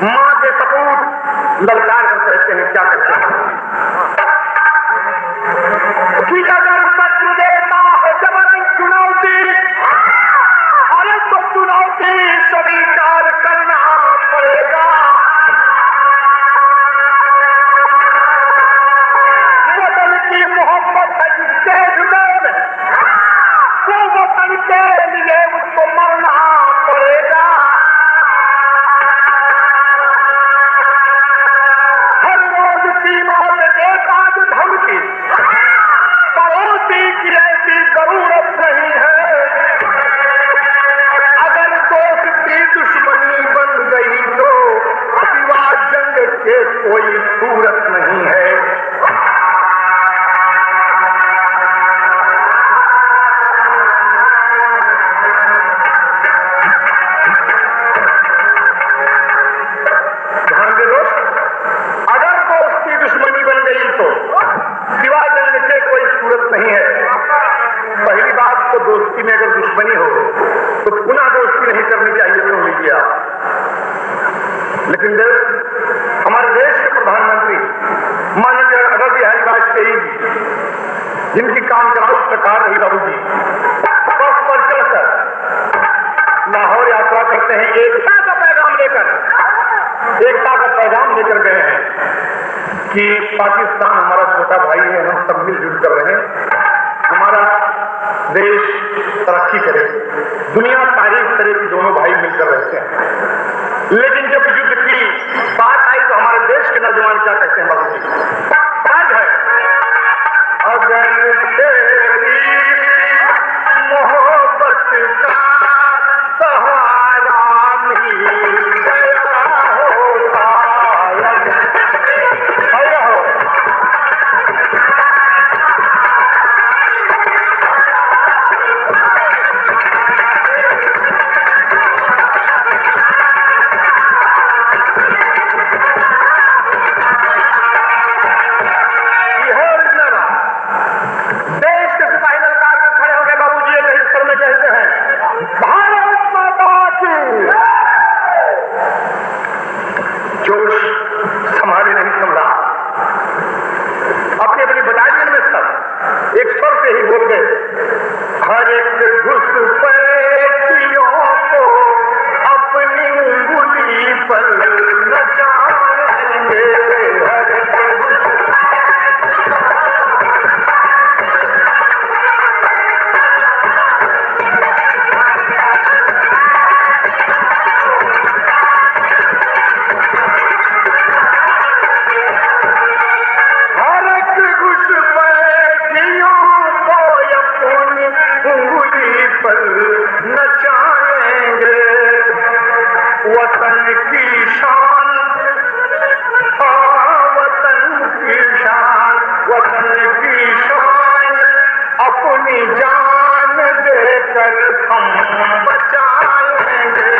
माँ के सपूत ललकार कर रहते हैं, क्या करते हैं। कि अगर सत्य देता है जबरन चुनौती, अरे तो चुनौती स्वीकार करना पड़ेगा। वतन की मोहब्बत है जिसके हृदय में, वो वतन के लिए उसको मरना पड़ेगा। हर रोज सीमा पे देखा जो धमकी, पड़ोसी की ऐसी जरूरत नहीं है। अगर दोस्ती दुश्मनी बन गई तो सिवा जंग के कोई सूरत नहीं है। ध्यान दे दोस्त, अगर दोस्ती दुश्मनी बन गई तो सिवा जंग के कोई सूरत नहीं है। पहली बात तो दोस्ती में अगर दुश्मनी हो तो पुनः दोस्ती नहीं करनी चाहिए, सुन लीजिए आप। लेकिन हमारे देश के प्रधानमंत्री माननीय अटल बिहारी वाजपेयी जी, जिनकी काम चलाऊ सरकार रही बाबू जी, बस पर चलकर लाहौर यात्रा करते हैं, एकता का पैगाम लेकर गए हैं कि पाकिस्तान हमारा छोटा भाई है, हम सब मिलजुल कर रहे हैं, हमारा देश तरक्की करे, दुनिया तारीफ करे कि दोनों भाई मिलकर रहते हैं। लेकिन जब युद्ध की बात आई तो हमारे देश के नौजवान क्या कहते हैं बाबू जी, आज है अगर तेरी मोहब्बत का सहारा मिल गया होता एक स्वर से ही बोल गए, हर एक घुसपैठियों को अपनी उंगली पर नचाएंगे। हर नचाएंगे वतन की शान, वतन की शान, वतन की शान, अपनी जान देकर हम बचाएंगे।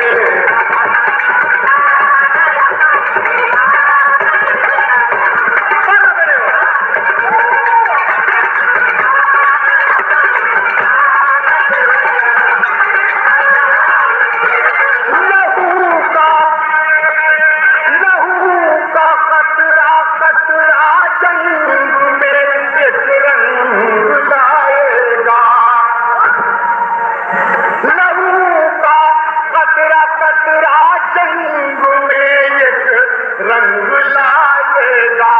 रंग लाएगा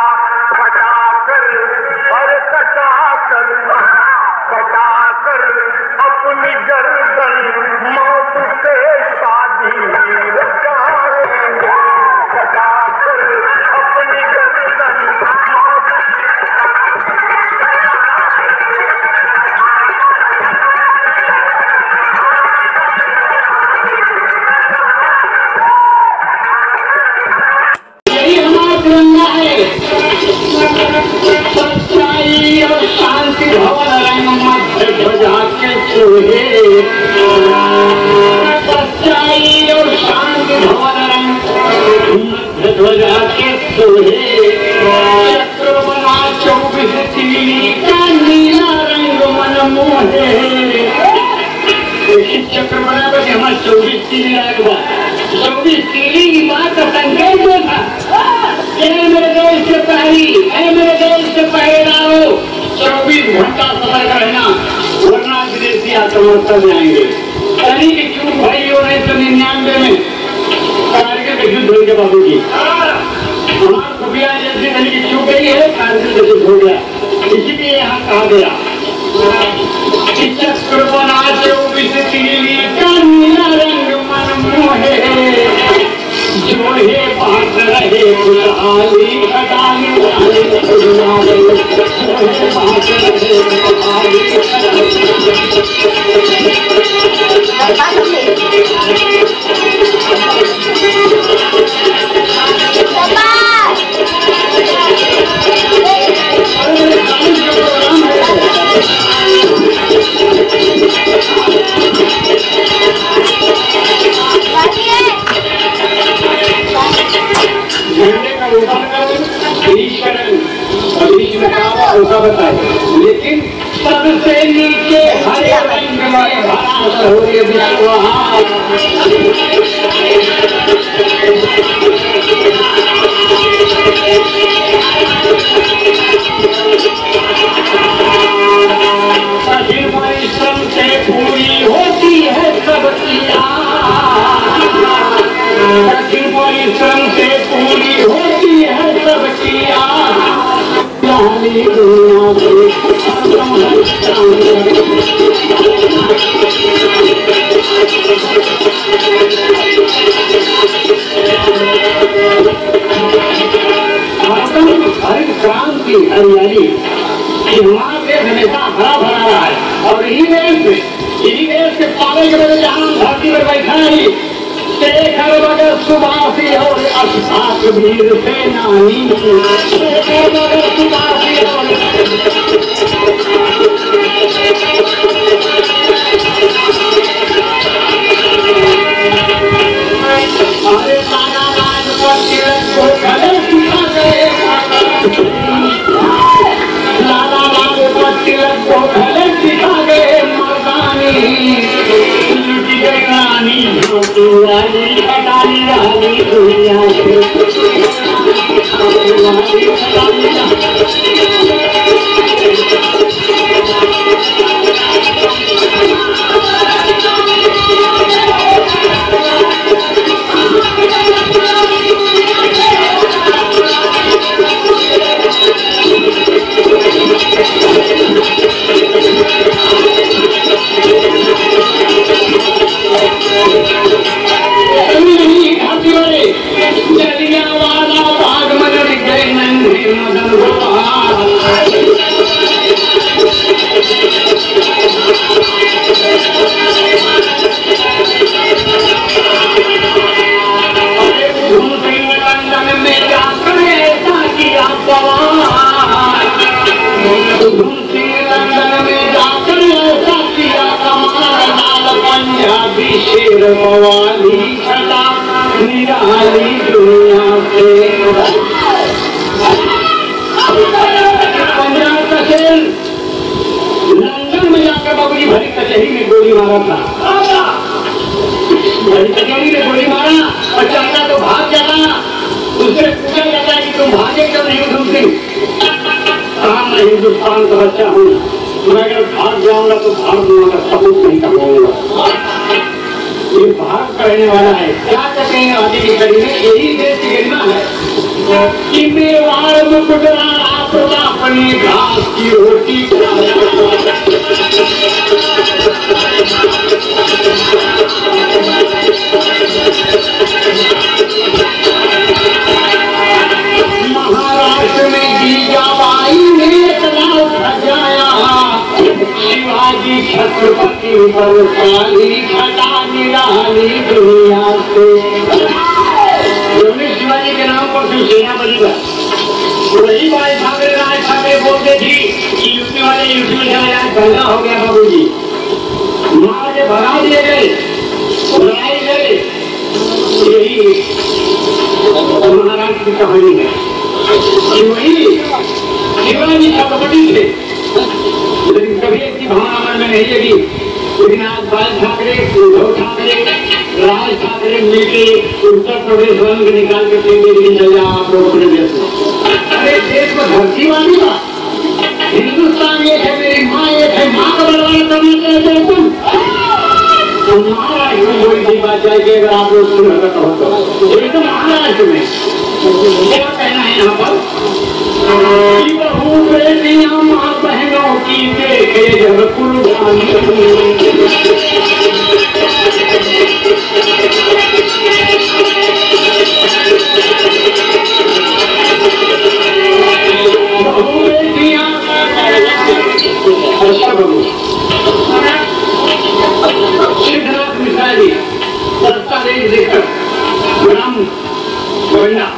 कटाकर, और कटाकर अपनी गर्दन मौत से शादी रचाएंगे। कटाकर अपनी गर्दन मौत सच्चाई और शांति भवन रंग मध्य ध्वजा के चूहे, सच्चाई और शांति भवन रंग मध्य ध्वजा के चूहे, चक्र बना 24 तीली का नीला रंग मन मोहे। चक्र बना हमारे 24 तीली 24 तीली की बात का संकेत उत्तर जाएंगे। कहीं की चूक भाई 1999 में कारगिल का युद्ध हो गया बाबू जी, हमारा खुफिया एजेंसी कहीं की चूक गई है, कारगिल का युद्ध हो गया। इसीलिए यहाँ कहा गया चक्र बनाते नीला रंग मन मोहे जो है बात रहे खुशहाली खटाने वाले बताए, लेकिन सबसे नीचे हरे रंग में भरा हो ये कठिन परिश्रम से पूरी होती है सबकी कठिन परिश्रम से पूरी होती है सबकी हरित क्रांति हरियाली हमारा देश हमेशा हरा भरा रहा है और इन्हीं देश के पाले के वजह जहाँ हम धरती पर बैठा है शेखर बगैर सुबासी और अशाक वीर सेनानी शेखर बगैर सुबासी और अरे लाला लाजपत तिलक को गले सिखा गए लाला लाजपत तिलक को गले सिखा गए मर्दानी रानी रानी रानी रानी दुनिया मवाली छटा निराली दुनिया से पंजाब का खेल लंदन में जाकर बाबूजी भरी कचहरी में गोली मारा था, भरी कचहरी में गोली मारा और चाहता तो भाग जाता, उससे पूछा जाता है कि तुम भागे क्यों नहीं घूमती, कहा मैं हिंदुस्तान का बच्चा हूँ, मैं अगर भाग जाऊंगा तो भाग दूंगा का सबूत नहीं कमाऊंगा। ये भाग करने वाला है, क्या कहते हैं आदि की कड़ी में, यही देश की गरिमा है कि मेवाड़ मुकुटरा अपनी घास की रोटी महाराष्ट्र में जीजाबाई ने तलाव सजाया, शिवाजी छत्रपति बलशाली छटा निराली दुनिया से। शिवाजी के नाम पर शिवसेना बनी बा, वही बात ठाकरे राज ठाकरे बोलते थी कि यूपी वाले यूपी में आज दंगा हो गया बाबूजी, मार के भगा दिए गए, लड़ाई गए। यही महाराष्ट्र की कहानी है कि वही शिवाजी छत्रपति थे, लेकिन कभी ऐसी भावना मन में नहीं लगी। लेकिन आज बाल ठाकरे, उद्धव ठाकरे, राज ठाकरे मिलके उत्तर प्रदेश रंग निकाल के चलिए आप लोग अपने देश में, अरे देश को धरती वाली बात, हिंदुस्तान एक है, मेरी माँ एक है, माँ का बलवान करना चाहते हैं तुम। कोई सी बात चाहिए कि अगर आप लोग सुन रहे हो तो एकदम महाराष्ट्र में क्या कहना है यहाँ पर कि बहू बेटियां मां बहनों की देखे जब कुर्बानी बहू बेटियां सिद्धनाथ मिश्राजी दस्तावेज देखकर ग्राम गोविंदा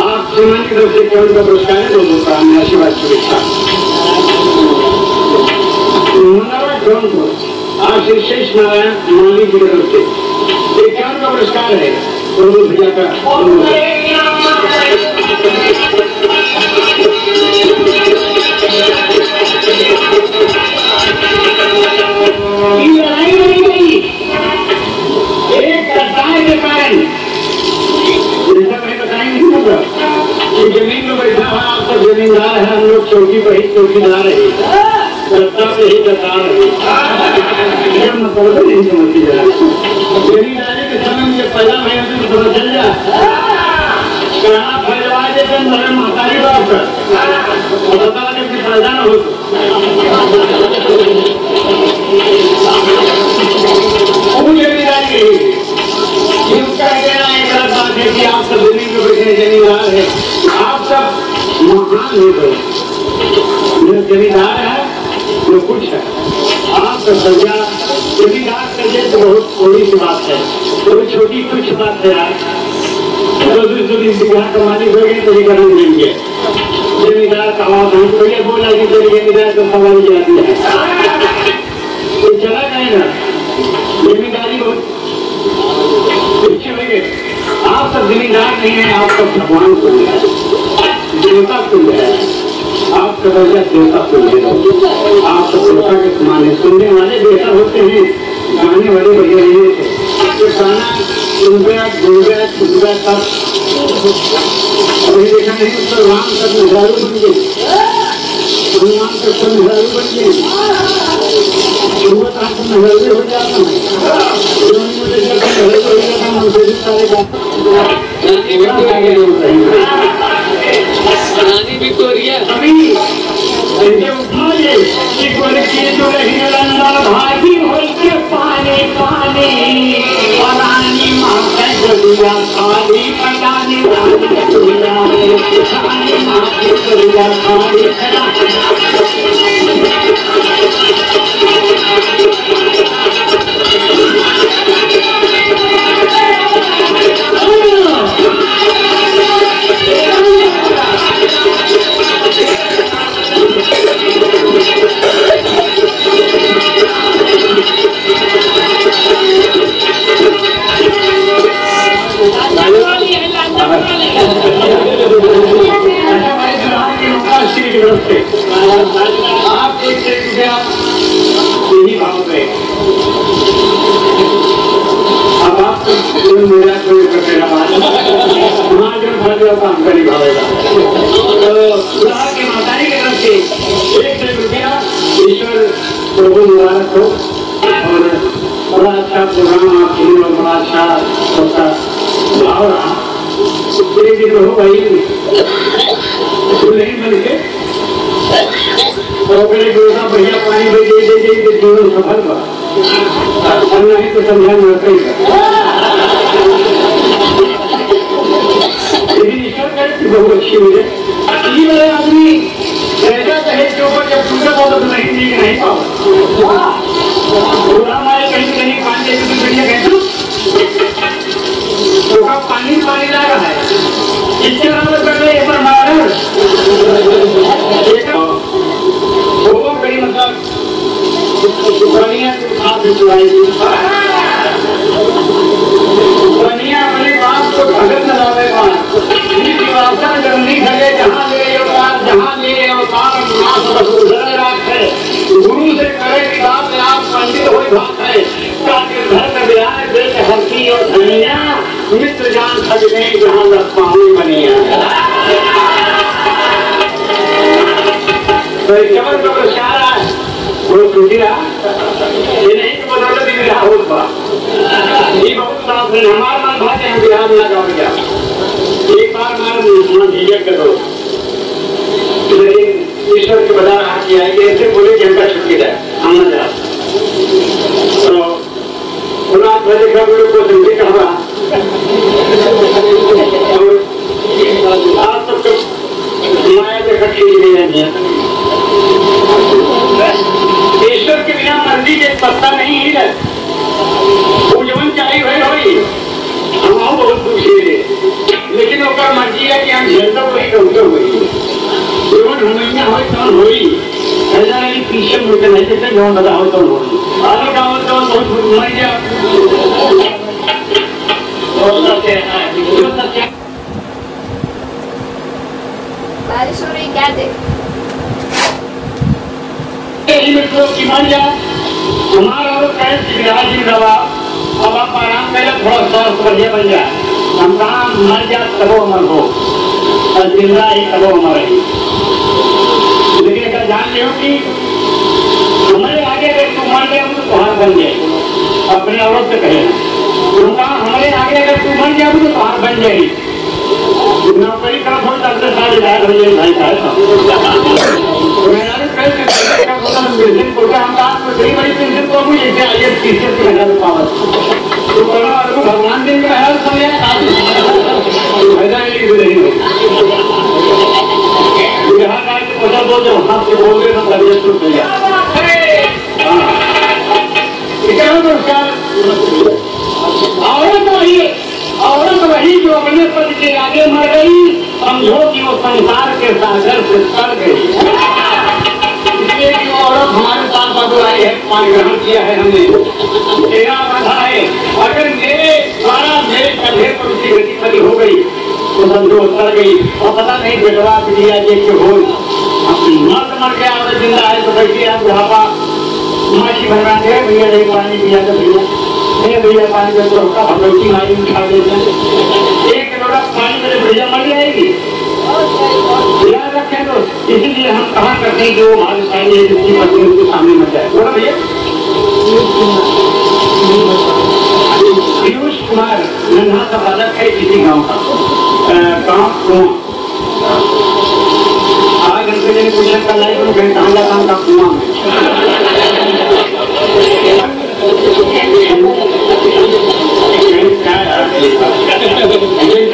आप श्रीमान की तरफ से केवल का पुरस्कार है दोनों का हमने आशीर्वाद शुभेच्छा मंगलवार जौनपुर आज श्री शेष नारायण माली जी की तरफ से एक केवल का पुरस्कार है दोनों भैया का लड़ाई लड़ी गई एक कटाई के कारण जैसा मैं बताएंगे कि जमीन में बैठा हुआ आपका जमींदार है हम लोग चौकी पर ही चौकीदार है सत्ता पे ही सरकार है मतलब नहीं समझती जरा जमींदारी के समय में पैदा भैया तो पता चल जाए फैलवा देते महतारी बाप पता लगे पैदा न हो जमींदारी कि आप सब जमीन में बैठे जमींदार है आप सब महान हो गए जमींदार है जो कुछ है आप सब सजा जमींदार करिए तो बहुत थोड़ी सी बात है थोड़ी छोटी कुछ बात है यार का मालिक हो गए तो नहीं मिलेंगे जमींदार का आवाज नहीं बोला कि जमींदार का सवाल किया तो चला जाएगा जमींदारी बहुत पीछे हो गए आप सब जमींदार नहीं है आप सब भगवान को देवता को है आपका दर्जा देवता को है आप सब देवता के समान है सुनने वाले बेहतर होते हैं गाने वाले बढ़िया नहीं होते तो गाना सुन गया सब अभी देखा नहीं तो राम सब निजारू बन गए हनुमान सब निजारू बन गए हो जाता है विक्टोरिया अभी भागी होके पानी पानी रानी माँ दुनिया खाली पटानी दुनिया खाली माँ दुनिया खाली आप एक यही भाव में अब आप मेरा कोई काम करी भावेगा के मातारी की तरफ से 1 रुपया ईश्वर प्रभु मुबारक हो और बड़ा अच्छा प्रोग्राम आप लोग बड़ा अच्छा सबका भाव रहा हो भाई नहीं बन के भैया पानी में दे जीवन सफल हुआ नहीं तो समझा बहुत अच्छी मुझे असली वाले आदमी ऐसा कहे के ऊपर जब पूजा हो तो नहीं पाओ कहीं कहीं पानी तो पानी पानी ला रहा है इसके अलावा कर रहे पर बड़ी मतलब बनिया अपने बाप को भगत न लावेगा गुरु से करे कि आप पंडित हो बात है घर का बिहार देख हल्की और धनिया मित्र जान सजने जहाँ लखपानी बनिया तो केवल तो शारा वो टूटी रहा ये नहीं तो बदौलत हमारे मन भागे हम बिहार ना जाओ गया एक बार हमारे मन झिझक कर दो लेकिन ईश्वर के बता रहा कि ऐसे बोले कि हमका छुट्टी है हम न जा तो पुनः ध्वज का लोग को संगी कहा आज तक तो माया के खट्टी नहीं रहती ईश्वर के बिना मर्जी के पत्ता नहीं है पूजवन चाहिए भाई हम बहुत दुखी है लेकिन ओकर मर्जी है कि हम झेलता वही कहते हुई जीवन हुमैया हो तो होई ऐसा नहीं पीछे मुड़ते नहीं देते जो बता हो तो होई आगे का हो तो बहुत मर गया बारिश हो रही क्या देख मित्रों की मर जा हमारा और कैसे विराजी दवा अब आप आराम करें थोड़ा स्वास्थ्य बढ़िया बन जाए हम कहा मर जा तबो अमर हो और जिंदा ही तबो अमर रही लेकिन अगर जान ले कि हमारे आगे अगर तू मर गया तो तुहार बन जाए अपने औरत से कहे तुम कहा हमारे आगे अगर तू मर गया तो तुहार बन जाएगी नौकरी का फोन करते सारे लायक हो जाए भाई साहब भगवान दिन का है समय पता दो जो हाथ से बोल रहे तो तबियत टूट गया औरत वही जो अपने पद के आगे मर गई समझो कि वो संसार के सागर से तर गई इसलिए कि वो औरत हमारे साथ बदलाई है पान ग्रहण किया है हमने तेरा बाधा है अगर मेरे द्वारा मेरे कंधे पर उसकी गति खड़ी हो गई तो समझो तर गई और पता नहीं बेटवा बिटिया देख के हो मर्द मर गया और जिंदा है तो बैठिए आप बुढ़ापा माछी भरवा दे भैया नहीं पानी पिया तो भैया पानी दे तो हम रोटी मारी उठा देते हैं एक लोटा पानी मेरे भैया मर जाएगी याद रखें तो इसीलिए हम कहा करते हैं कि वो भाग्यशाली है जिसकी पत्नी उसके सामने मर जाए बोला भैया पीयूष कुमार नन्हा सा बालक है किसी गाँव का गाँव आज उनके लिए पूछा कर लाई तो कहीं कहाँ जाता का कुआं में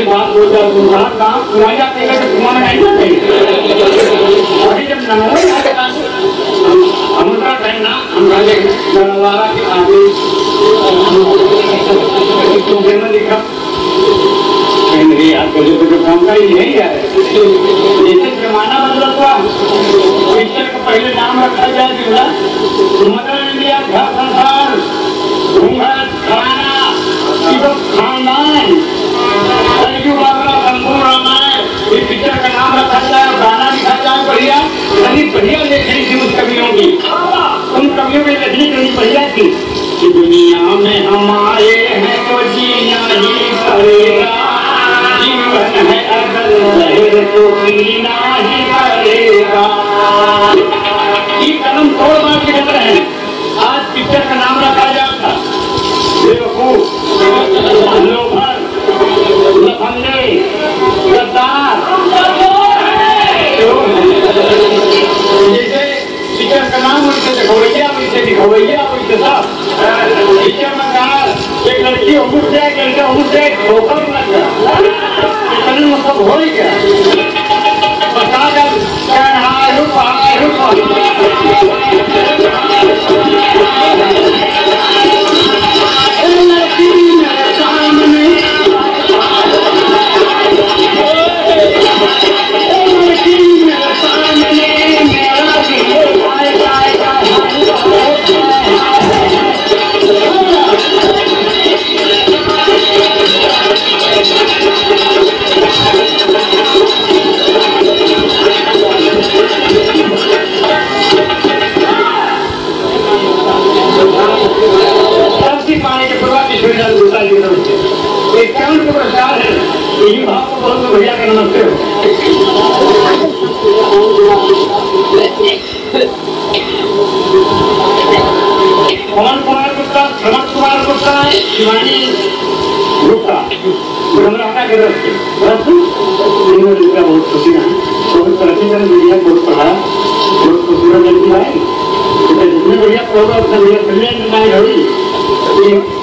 बात बोलता काम कुआं जाते हैं तो कुआं में नहीं जाते अभी जब नंबर हमारा कहना हम राजे नरवारा के आगे तुम्हें में लिखा नहीं यार जो काम का ही नहीं है जैसे जमाना बदला हुआ ईश्वर का पहले नाम रखा जाए जिला मदर इंडिया घर संसार घूंघट खाना खानदान रामायण इस पिक्चर का नाम रखा जाए और गाना लिखा जाए बढ़िया यानी बढ़िया लेखनी थी उस कवियों की उन कवियों की लेखनी कभी बढ़िया थी कि दुनिया में हम आए हैं तो जीना ही पड़ेगा जीवन है अगर लहर तो पीना ही पड़ेगा ये कलम तोड़ मार के चल रहे हैं आज पिक्चर का नाम रखा जाता बेवकूफ लोभर लफंगे गद्दार जैसे पिक्चर का नाम उनसे दिखवैया वैसे दिखवैया वैसे सब पिक्चर में कहा एक लड़की उम्र से एक लड़का उम्र से ठोकर लग गया इतने मतलब हो ही गया बता जब भैया का नमस्ते हो पवन कुमार गुप्ता, श्रवण कुमार गुप्ता, शिवानी घबराना के रस्ते बस रुपया बहुत खुशी है बहुत तरक्की कर मीडिया बहुत पढ़ा बहुत खूबसूरत लड़की है जितने बढ़िया प्रोग्राम कल्याण हुई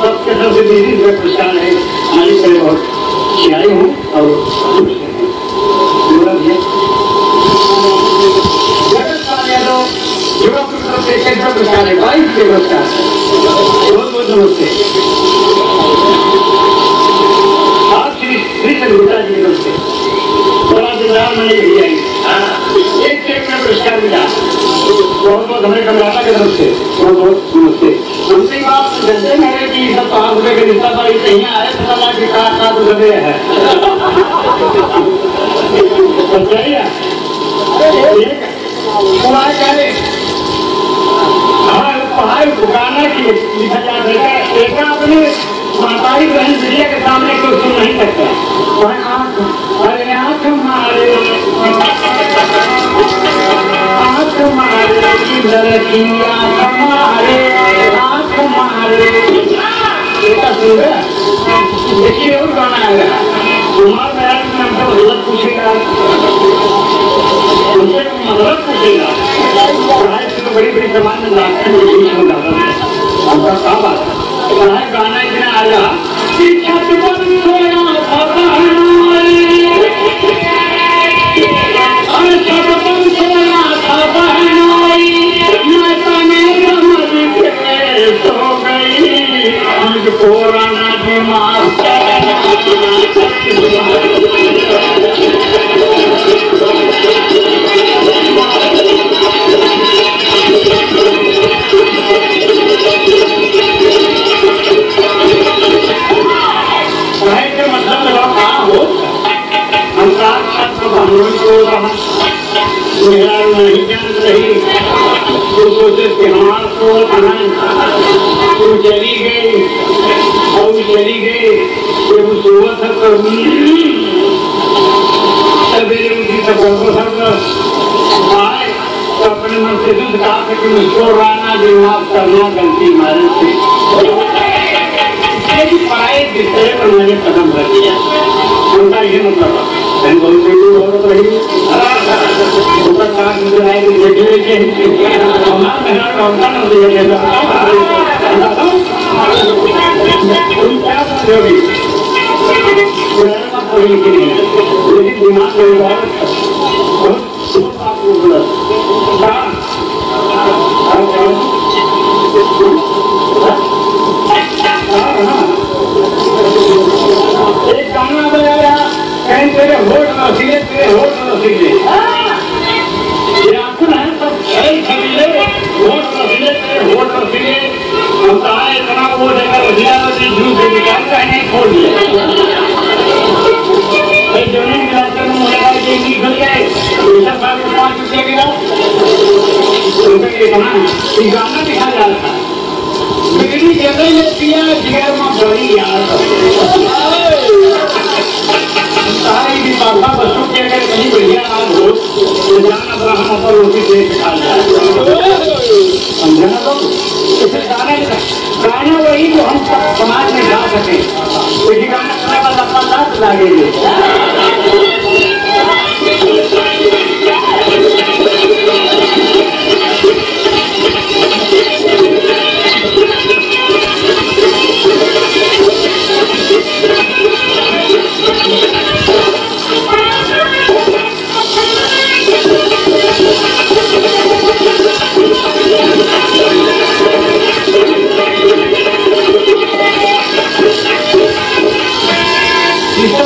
सबके सबसे बेसी खुशहाल है मालिक से बहुत खिलाई हूँ और खुश है युवा प्रसाद है 22 के नमस्कार बहुत बहुत नमस्ते आप श्री गुप्ता जी की नमस्ते बड़ा दिलदार मैंने भेजा एक चेक में पुरस्कार मिला बहुत बहुत हमें कमराता के तरफ से बहुत बहुत नमस्ते दूसरी बात जनते मेरे की सब 5 रुपए के रिश्ता पर कहीं आए पता लगा कि का तो लगे है सच्चाई है पढ़ाई भुगाना की लिखा जा सकता है एक अपने माताई बहन मीडिया के सामने कोई सुन नहीं सकता अरे आँख मारे लड़कियाँ हमारे आँख मारे देखिए और गाना आएगा कुमार दयाल ने हमसे मदद पूछेगा उनसे मदद पूछेगा पढ़ाई से तो बड़ी बड़ी जमान में लाते हैं बीच में जाता है हमका क्या बात है पढ़ाई गाना इतना आया कि छत पर सोया खाता है अरे छत पर सोया खाता है मैं समझ के सो गई मुझको राना बीमार नहीं जानत रही तो सोचे कि हमारा तो चली गई और चली गई जब सुबह तक सवेरे उठी तक आए तो अपने मन से दूध कहा कि मुझको राना बेमाफ करना गलती मारे थी पढ़ाई बिस्तर पर मैंने कदम रख दिया उनका ये मतलब बहुत रही लेकिन दिमाग एक गाना बजाया कहीं तेरे होठ नसीले तेरे होठ नसीले ये आपको है सब खेल खरीले होठ नसीले तेरे होठ नसीले हम आए इतना वो जगह रजिया नदी जूस से निकाल कर नहीं खोल दिया जमीन मिलाकर मुझे लगा कि निकल गए ऐसा साल को 5 रुपये गिरा ये गाना दिखा जा रहा था मेरी जगह में पिया जिगर में बड़ी याद सारी भी बाबा बसों के अगर कहीं बढ़िया आज हो तो जाना ब्राह्मण पर रोटी दे खा जाए समझना तो इसे गाना वही जो हम सब समाज में गा सके लेकिन गाना करने वाला पता लगेगा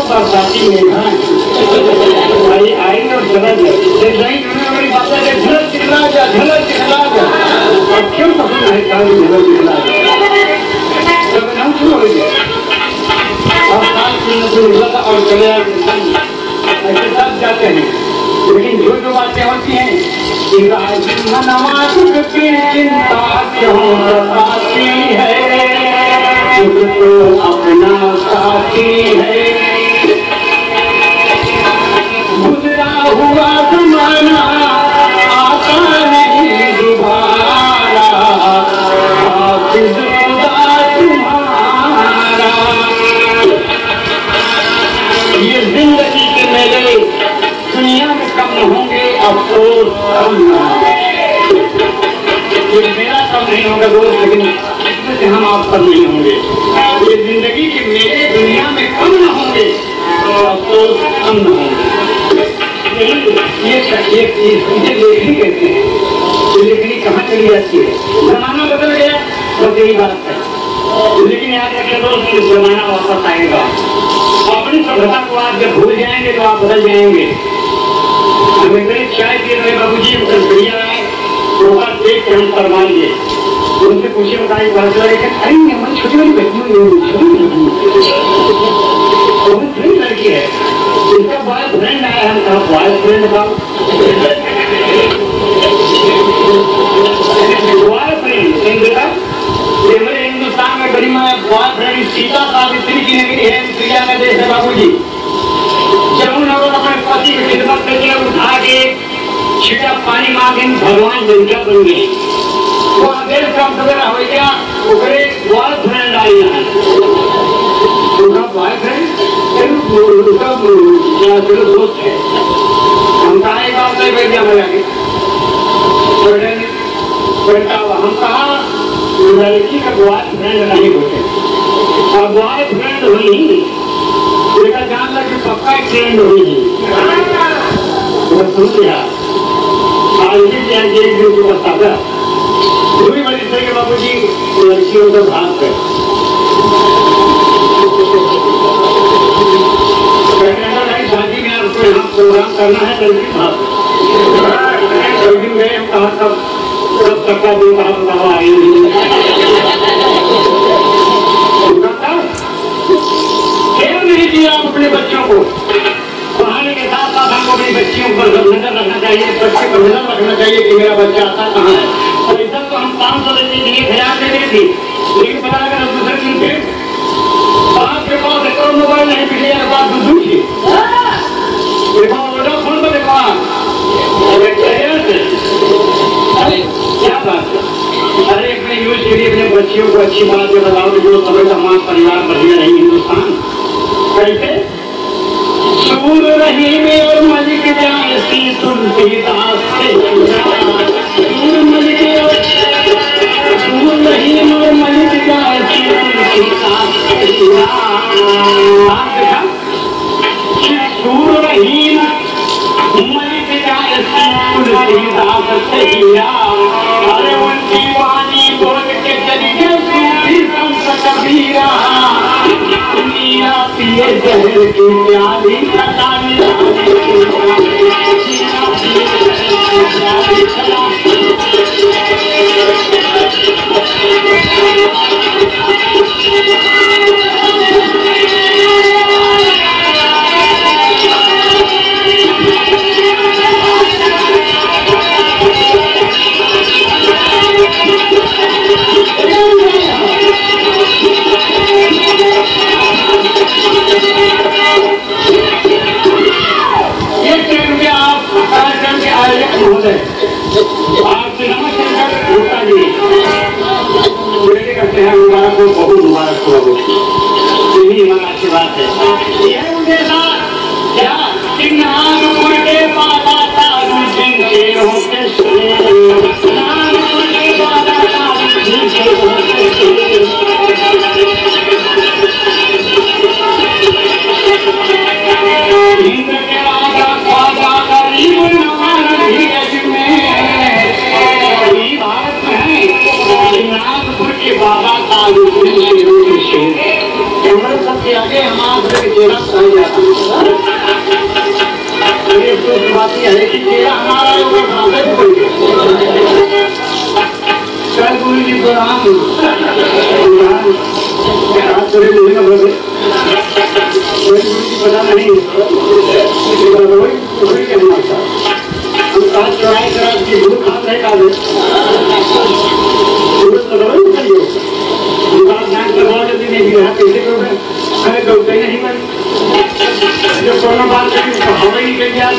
बरसाती में आई और झलक बड़ी बात है झलक दिखला जा और क्यों पसंद है सारी झलक दिखला जब नाम शुरू हो गया और और चले ऐसे सब जाते हैं लेकिन जो बातें होती हैं की चिंता क्यों सताती है तो अपना साथी है गुजरा हुआ जमाना आता नहीं दोबारा हाफिज़ खुदा तुम्हारा जिंदगी के मेले दुनिया में कम न होंगे, अफसोस कम न होंगे। ये मेरा कम नहीं होगा दोस्त, लेकिन इसमें से हम आप कम नहीं होंगे। ये जिंदगी के मेले दुनिया में कम न होंगे, अफसोस कम न होंगे। ये लेखनी कहते हैं। लेखनी कहाँ चली जाती है? जमाना बदल गया, बस यही बात है। लेकिन याद रखिए दोस्त, जमाना वापस आएगा। अपनी सभ्यता को आप जब भूल जाएंगे तो आप बदल जाएंगे। हमें चाय पी रहे बाबू जी, बढ़िया है, थोड़ा देख के हम फरमाएंगे। उनसे पूछे बताइए, पता चला कि अरे हमारी छोटी वाली बच्ची लड़की है, उसका बॉयफ्रेंड आया है। हम कहा बॉयफ्रेंड का बॉयफ्रेंड मेरे हिंदुस्तान में बड़ी माँ बॉयफ्रेंड सीता सावित्री की नगरी है, प्रिया में देश है बाबू जी। जब उन लोगों ने अपने पति की खिदमत करके उठा के छिटा पानी मांगे, भगवान लड़का बन गए। वो आदेश का सवेरा हो गया, उनके बॉयफ्रेंड आई है। उनका बॉयफ्रेंड उसका दोस्त है। हम कहा एक बात नहीं बैठ जाए आगे हम कहा लड़की का बॉयफ्रेंड नहीं होते, और बॉयफ्रेंड हुई बेटा जान लग कि पक्का फ्रेंड हुई। सुन लिया आज भी एक दिन को बताता पूरी बड़ी सही बाबू जी, लड़कियों का भाग कर शादी में आपको यहाँ प्रोग्राम करना है, लड़की भाग दिन गए। हम कहा तब तक दो दवा आई नहीं दिया। आप अपने बच्चों को पढ़ाने के साथ साथ हमको अपनी बच्चियों पर नजर रखना चाहिए, बच्चे पर नजर रखना चाहिए कि मेरा बच्चा आता कहाँ है। और इधर तो हम 500 देने के लिए 1000 दे दी थी, लेकिन पता लगा दूसरे दिन थे आपके पास एक और मोबाइल नहीं, पिछले के पास दूसरी थी। देखो फोन पर देखो आप क्या बात है। अरे अपने यूज के लिए अपने बच्चियों को अच्छी बात ये बताओ कि जो समय समाज परिवार बढ़िया नहीं हिंदुस्तान कैसे सूर रही में और मलिक जाती तुलसीदास से सूर मलिक सूर रही और मलिक जाती तुलसीदास सूर रही मलिक जाती तुलसीदास से। अरे उनकी वाणी बोल के चली गई सूफी संत कबीरा, मीरा पिए जहर की प्याली खटानी आपसे नमस्कार होता जी करते हैं। मुबारक हो, बहुत मुबारक हो, यही हमारा अच्छी बात है। यह उनके साथ क्या नागपुर के बाबा तारू सिंह के होते नागपुर के बाबा तारू सिंह के होते इंद्र के राजा ख्वाजा गरीब नवाज नागपुर के बाबा तारू सिंह सबके आगे हमारे चेहरा सही जाता है। बात यह है कि चेहरा हमारा कल गुरु जी प्रणाम पता नहीं चौराई करा की भूख हाथ नहीं डाले कैसे करोगे? अरे डॉक्टर नहीं बन जो कोरोना बात करी हवा ही निकल गया है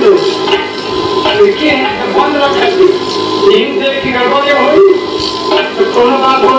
लोग देखिए बंद रख नींद देख की गड़बड़ हुई तो कोरोना बात हो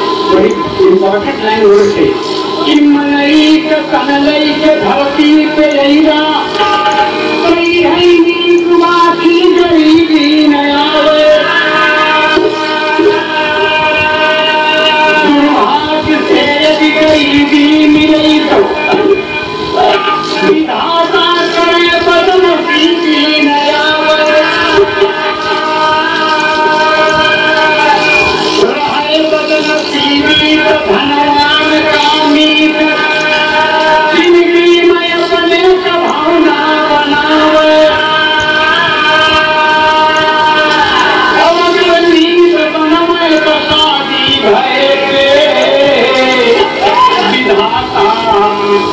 इम्पोर्टेंट लाइन हो रही कि मनई के कनलई के धरती पे रहीरा कई है नीक बाकी गरीबी न आवे दुर्भाग्य से यदि गरीबी मिले तो विधाता करे बदनसीबी न आवे रहे बदनसीबी तो धनवान कामी जिंदगी में अपने का भावना बनावे अगर नींद बनवे तो शादी भय के विधाता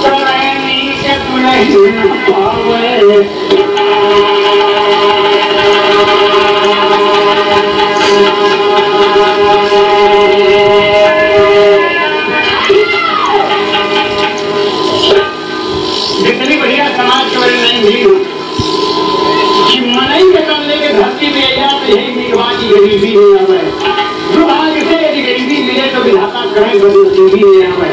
करे नींद नहीं पावे जितनी बढ़िया समाज के बारे नहीं मिली हो कि मनई के कमले के धरती में या तो यही मिलवा की गरीबी नहीं आवे दुर्भाग्य से यदि गरीबी मिले तो विधाता करे बदनसीबी नहीं आवे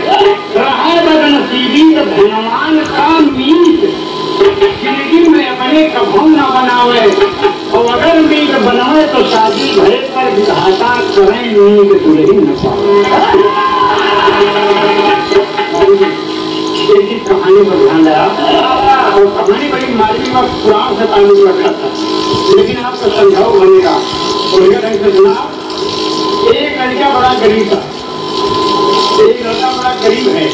रहे बदनसीबी तो धनवान का मीत जिंदगी में अपने कभू न बनावे और अगर मीत बनावे तो शादी भय पर विधाता करे नींद दुल्ही न पावे कहानी पर ध्यान दिया और कहानी बड़ी मालवी में पुराण से ताल्लुक रखा था लेकिन आपका समझाओ बनेगा। बढ़िया ढंग से सुना। एक लड़का बड़ा गरीब था, एक लड़का बड़ा गरीब है,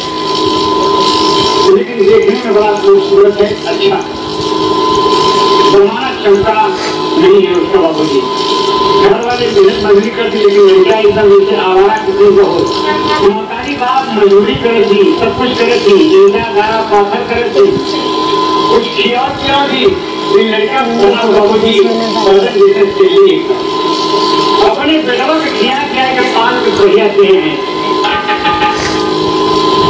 लेकिन देखने में बड़ा खूबसूरत है, अच्छा जमाना चमका नहीं है उसका बाबूजी। घर वाले मेहनत मजदूरी करती, लेकिन लड़का एकदम जैसे आवारा किसी को हो। मकानी बाप मजदूरी करे थी, सब कुछ करे थी, ईंटा गारा पाथर करे थी, कुछ खिया क्या थी। लड़का बना बाबूजी जैसे चलिए अपने बेटवा के खिया क्या है कि 5 रुपया दिए हैं।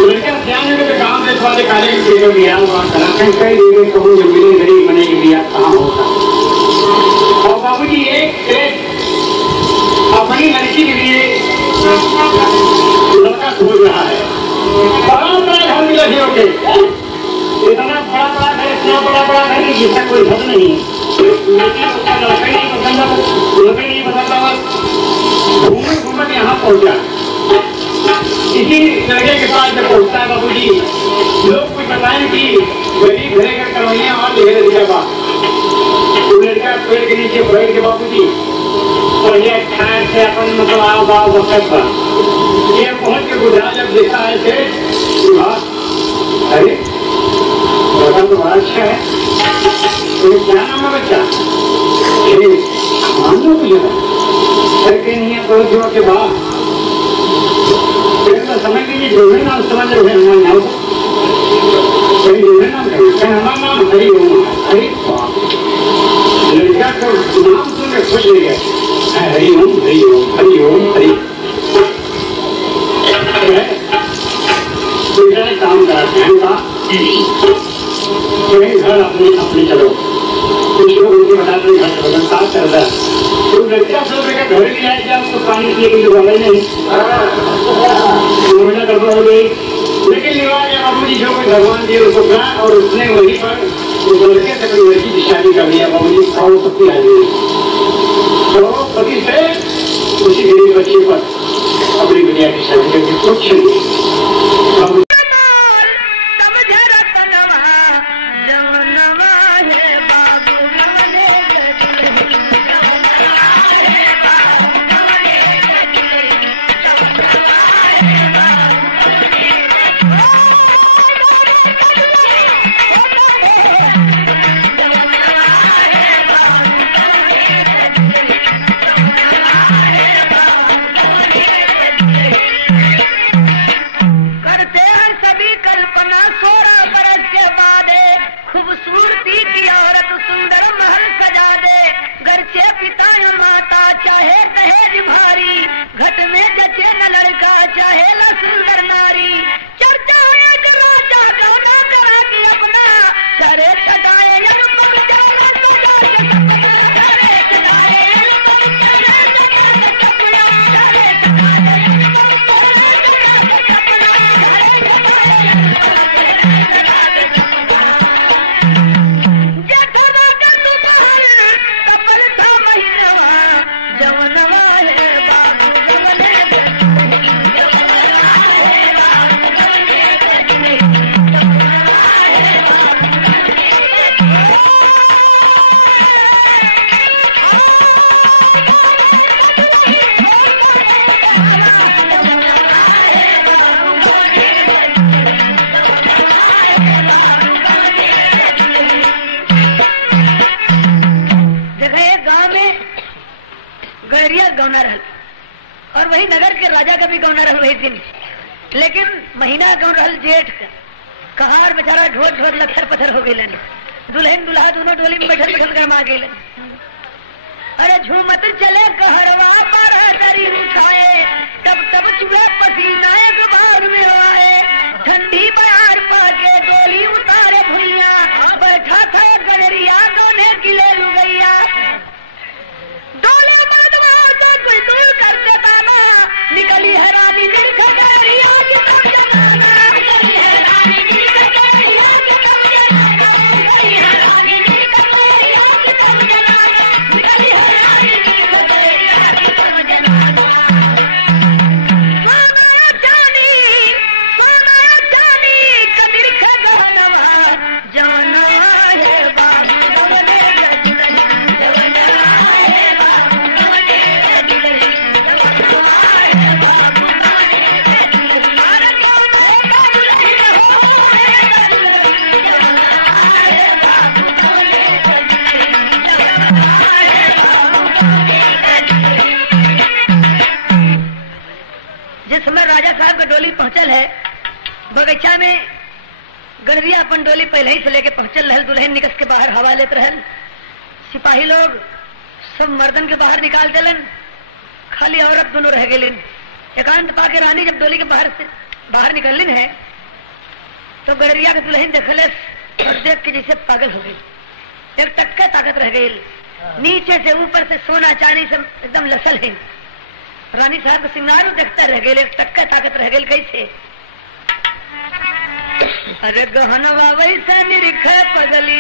लड़का ध्यान में तो गाँव देश वाले काले के बिया हुआ कहीं देवे कहूँ जमीन गरीब बनेगी बिया कहाँ होगा। और बाबूजी एक अपनी लड़की के लिए लड़का खोज रहा है। बड़ा बड़ा घर मिला जी होके, इतना बड़ा बड़ा घर, इतना बड़ा बड़ा घर जिसका कोई घर नहीं। लड़का नहीं पसंद घूमत घूमत यहाँ पहुंचा। इसी लड़के के पास जब पहुंचता है बाबूजी, लोग कुछ बताएं कि गरीब घरे का करवैया और धीरे धीरे बात। तो लड़का पेड़ के नीचे बैठ के बाबूजी पहले खाए से अपन मतलब आओ बाओ वक्त पर ये पहुंच के गुजरा जब देखा है से अरे बता तो बड़ा अच्छा है। तो क्या नाम है बच्चा? मान लो मुझे करके नहीं है कोई जो के बाद समझ लीजिए जो भी नाम समझ रहे हैं हमारे नाम जो भी नाम हमारा नाम हरि ओम। हरि लड़का को नाम सुन के खुश नहीं है। हरि ओम हरि ओम हरि ओम हरि काम कराते हैं का घर अपने चलो कुछ लोग उनके बताते हैं घर बदल साफ चल रहा है। तो लड़का सब घर ले आए जब तो पानी पिए के लिए बोला नहीं गड़बड़ हो गई। लेकिन रिवाज बाबूजी जो कोई भगवान दिए उसको कहा और उसने वहीं पर उस लड़के से कोई लड़की की शादी कर दिया। बाबूजी खाओ सबकी आ गई तो पति से उसी गरीब बच्चे पर अपनी बिटिया की शादी करके कुछ नहीं। खूबसूरती की औरत सुंदर महल सजा दे, गरचे पिता या माता चाहे दहेज भारी, घट में जचे न लड़का चाहे ला सुंदर नारी। चर्चा एक राजा गाना करा के अपना करे सजाए अनुपम जाला सजा के सपना करे सजाए अनुपम जाला सजा के सपना करे सजाए अनुपम जाला सजा के सपना करे सजाए अनुपम जाला सजा के सपना। जवनवा है बाबू जवने जवनवा है बाबू जवने जवनवा है बाबू देखा एक गांव में गड़रिया गौना रहल और वही नगर के राजा का भी गौना रहल वही दिन। लेकिन महीना गौन रहल जेठ का, कहार बेचारा ढोर ढोर लथर पत्थर हो गई। दुल्हन दुल्हा दोनों डोली में बैठल बैठल गरमा गई। अरे झूमत चले कहरवा पर दरी उठाए, तब तब चूहे पसीना एक बार में आए। ठंडी बयार पाके डोली उतारे भुइया, बैठा था गड़रिया गौने गिले लुगैया। डोले मर्दवा से कोई दूर करते दाना, निकली है रानी निर्खगरिया की तब जमाना, निकली है रानी निर्खगरिया की तब जमाना, निकली है रानी निर्खगरिया की तब जमाना, निकली है रानी निर्खगरिया की तब जमाना। राजा साहब का डोली पहुंचल है बगीचा में। गणरिया अपन डोली पहले ही से लेके पहुंचल रहल। दुल्हन निकस के बाहर हवा लेत रहल। सिपाही लोग सब मर्दन के बाहर निकाल देलन, खाली औरत दोनों रह गए। एकांत पाके रानी जब डोली के बाहर निकलिन है तो गणरिया के दुल्हन देखले और देख के जैसे पागल हो गई। एक टक्का ताकत रह गई, नीचे से ऊपर से सोना चांदी से एकदम लसल है। रानी साहब का सिंगारो देखता रह गए, एक टक्का ताकत रह गई। कैसे? अरे गहनवा वैसे निरख पगली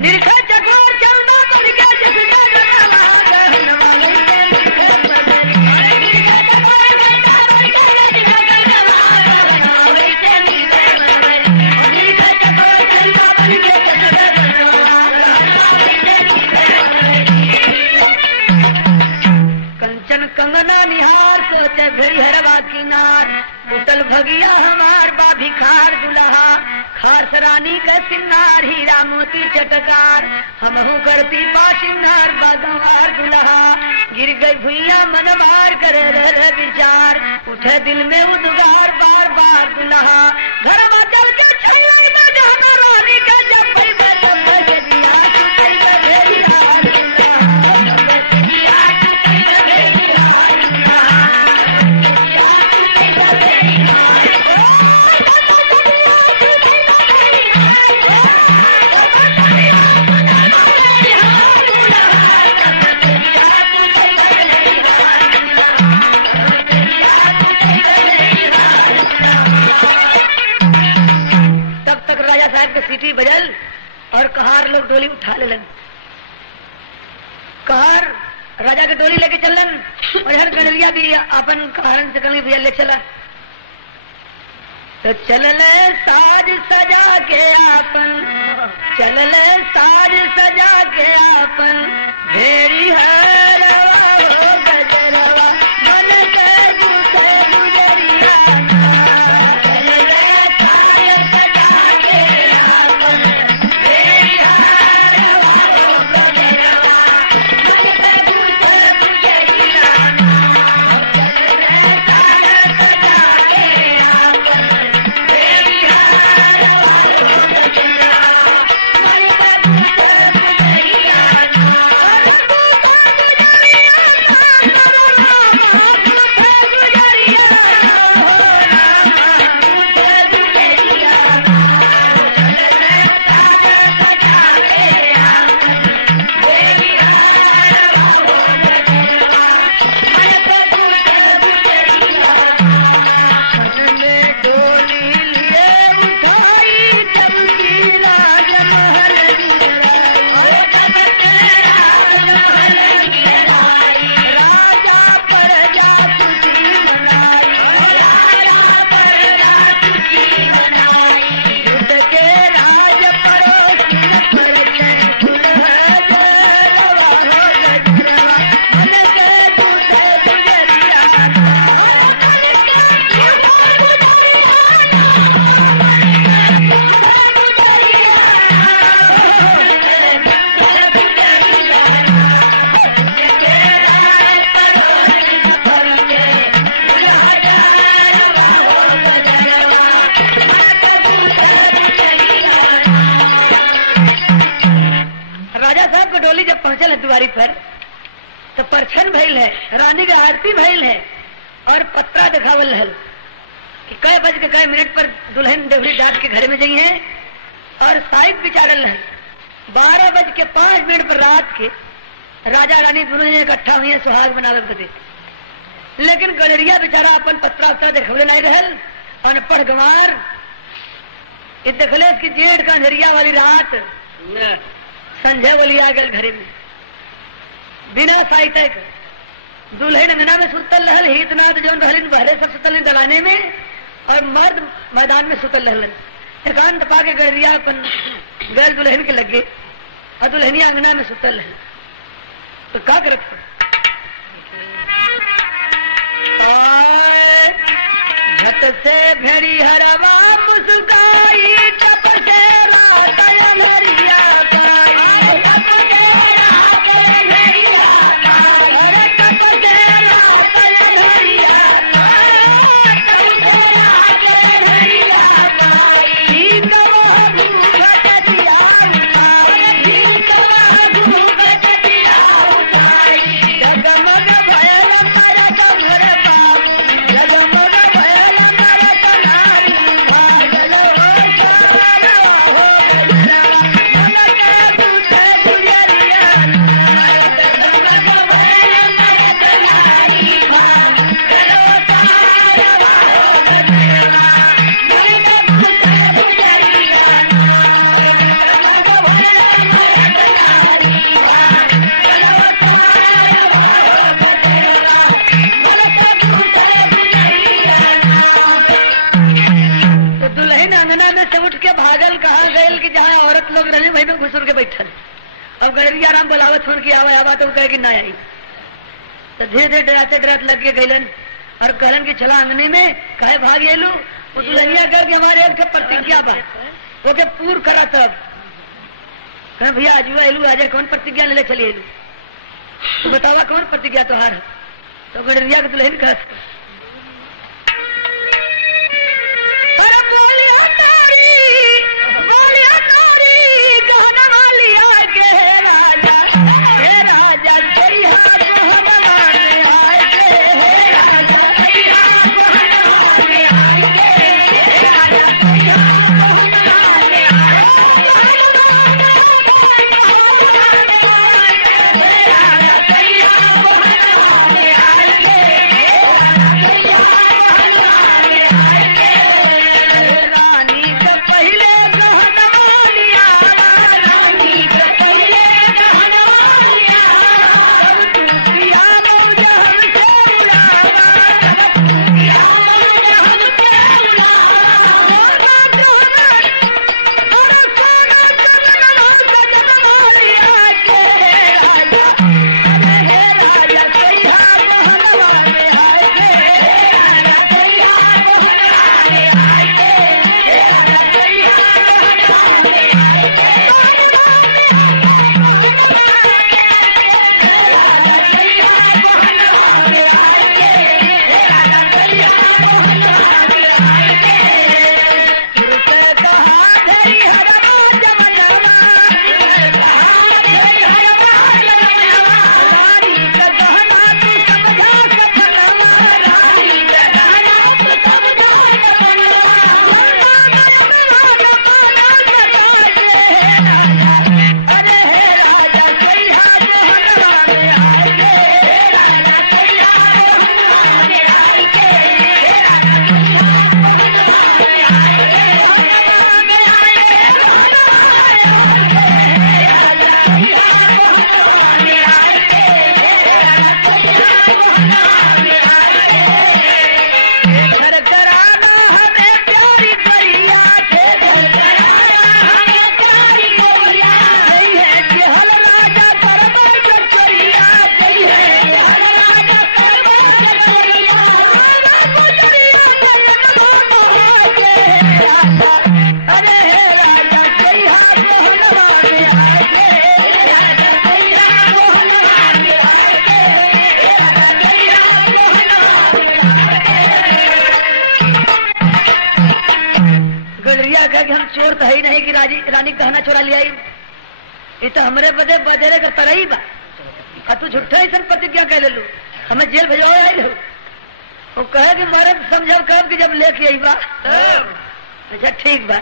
निरख चकोर चंदा बन के जब गहनवा गहनवा वैसे निरख पगली अरे निरख चकोर चंदा बन के जब गहनवा गहनवा वैसे निरख पगली और निरख चकोर चंदा बन के जब गहनवा गहनवा वैसे निरख पगली। कंचन कंगना निहार सोचे भेड़ी हरवा किनार उठल भगिया हमार बा भिखार दुल्हा खास रानी का सिंगार हीरा मोती चटकार हमहू करती बा सिंगार बागवार दुल्हा गिर गई भुइया मन बार करे रह विचार उठे दिल में उद्गार बार बार दुल्हा घर में चल के छैलाई बजाना रानी का जब पैबा तब के दिया तुझे भेड़ी हार दुल्हा राजा साहब के सीटी बजल और कहार लोग डोली उठा लेलन। कहार राजा के डोली लेके चलन और हर गणरिया भी अपन कहारन से कल भैया ले चला। तो चलल साज सजा के आपन चलल साज सजा के आपन भेड़ी हरवा हो गजरवा मन के गुसे गुजरिया पहुंचल है दुआरी पर तो परछन भइल है, रानी के आरती भइल है और पत्रा दिखावल है कि कई बज के कई मिनट पर दुल्हन देवड़ी डाट के घर में गई है और साहिब बिचारल है। 12:05 पर रात के राजा रानी दोनों जने इकट्ठा हुई है सुहाग बनावे बदे। लेकिन गणरिया बेचारा अपन पत्रा उत्तरा देखवले नहीं रहल, अनपढ़ गंवार। ये देखले उसकी जेठ का अंधेरिया वाली रात संजय बोली आ गल घरे में बिना साहित्य दुल्हन अंगना में सुतल रहल, हितनाथ जौन रहलिन बहरे सब सुतल दलाने में और मर्द मैदान में सुतल रहलन। एकांत पाके गणरिया अपन गल दुल्हन के लगे और दुल्हनिया अंगना में सुतल रहल। तो का करत झट से भेड़ी हरवा मुस्काई टप से रात अंधरिया पाई टप से रात अंधरिया पाई अरे टप से रात अंधरिया पाई बैठल। अब गड़रिया राम बोलावत फोन की आवा आवा तो कहे कि ना आई। तो धीरे धीरे डराते डराते लग गए और कहलन की चला अंगने में कहे भाग एलू वो दुल्हनिया करके हमारे एक प्रतिज्ञा बा वो के पूर करा। तब कहे भैया आज एलू आज कौन प्रतिज्ञा ले चलिए एलू तो बतावा कौन प्रतिज्ञा तोहार। तो गड़रिया के दुल्हन कह अरे बोलिया नारी गहना वाली आगे हे राजा सैया गहना वाले आगे हे राजा सैया गहना वाले आगे हे राजा सैया गहना वाले हम चोर तो है ही नहीं कि रानी गहना चोरा लिया। ये तो हमरे बदे बदेरे का तरही बा और तू झूठा ही सन प्रतिज्ञा कह ले लू हमें जेल भेजवाओ आई लो। वो कहे कि मरद समझो कब कि जब लेके आई बा। अच्छा ठीक बा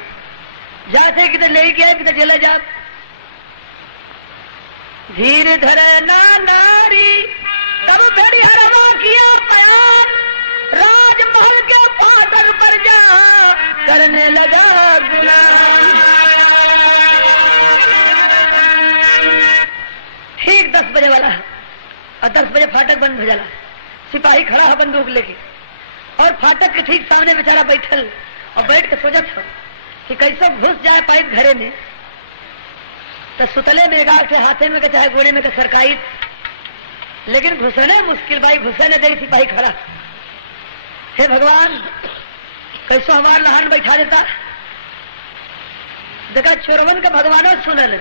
जाते कि तो ले के आई कि तो जेल जा। धीर धरे ना नारी तब भेड़ी हरवा किया बयान राजमहल के फाटक पर जा करने लगा गुना। ठीक 10 बजे वाला और 10 बजे फाटक बंद हो जाला। सिपाही खड़ा है बंदूक लेके और फाटक के ठीक सामने बेचारा बैठल और बैठ के सोचत हो कि कैसे घुस जाए पाइप घरे में। तो सुतले में गाल से हाथे में के चाहे गोने में के सरकाई लेकिन घुसने मुश्किल भाई घुसने दे। सिपाही खड़ा हे भगवान कैसो हमार लहान बैठा देता। देखा चोरवन का भगवानो सुनल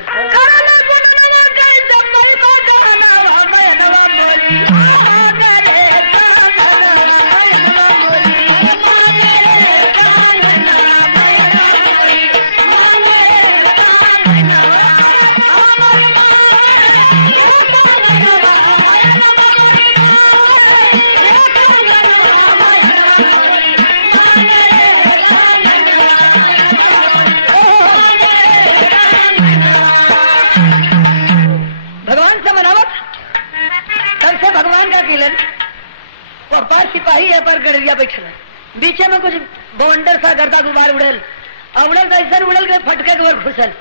वो अपार सिपाही है पर गड़रिया बैठल है बीचे में कुछ बवंडर सा गर्दा गुबार उड़ल और उड़ल तो ऐसा उड़ल के फटके के ऊपर घुसल।